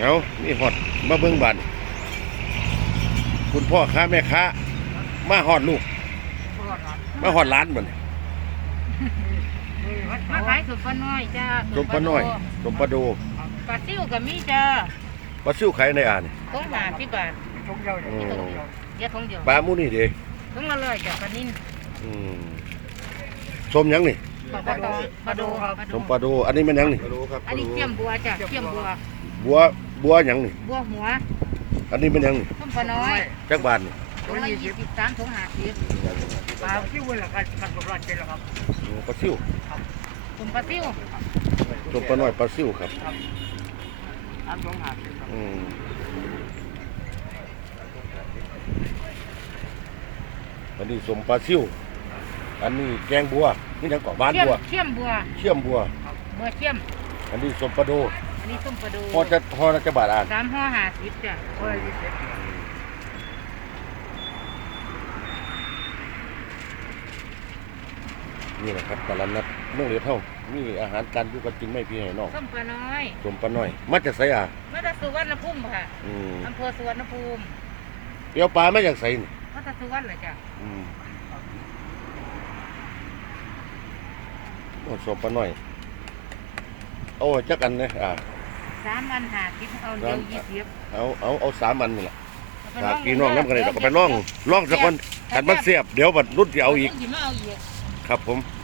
เอานี่ฮอดมาเบิ่งบันคุณพ่อค้าแม่ค้ามาฮอดลูก มาฮอดร้านบ่นมาขายสุปลาน้อยจ้าสมปลาน้อยสมปลาโดปลาซิ่วก็มีจ้าปลาซิ่วขายในอ่านต้นหาสิบบาทอืมเดี๋ยวทงเดียวปลาหมูนี่เด้ทงละร้อยจ้ะปลานิ่นอืมสมหยังนี่ปลาปลาตองปลาโดสมปลาโดอันนี้มันหยังนี่อันนี้เทียมบัวจ้ะเทียมบัว บัวบัวหยังนี่ บัวหัวอันนี้มันหยังนี่ต้มปลาน้อยจักบาทนี่ถุงละยี่สิบสามถุงห้าสิบปลาที่เวลาการการตกรอดเป็นหรอครับอืมปลาซิ่วถุงปลาซิ่วสมปลาน้อยปลาซิ่วครับอันสองหาสิบครับอืมอันนี้สมปลาซิ่วอันนี้แกงบัวนี่ยังเกาะบ้านเทียมบัวเทียมบัวเชื่อมบัวบัวเทียม อันนี้สมปลาโดอันนี้ต้มปลาโดพอจะพอจะบาทอ่าน สามห่อห้าสิบจ้ะเฮ้ยยี่สิบนี่แหละครับตลาดนัดเมืองเหลียเท่ามีอาหารการอยู่กันกินไม่พี่ให้น้องต้มปลาน้อยสมปลาน้อย มาจากไสอะมาจากสุวรรณภูมิค่ะอืมอำเภอสุวรรณภูมิเดี๋ยวปลามาจากไสนี่มาจากสุวรรณเลยจ้ะอืมโอ้สมปลาน้อย โอ้จักอันนะอ่าสามวันห้าสิบเอาเดียวยี่สิบเอาเอาเอาสามอันนี่แหละเฝากพี่น้องน้ำกันเลยเราก็ไปล่องล่องสักคนขันมันเสียบเดี๋ยวบัดรุ่นจะเอาอีกหยิบมาเอาอีกครับผมเ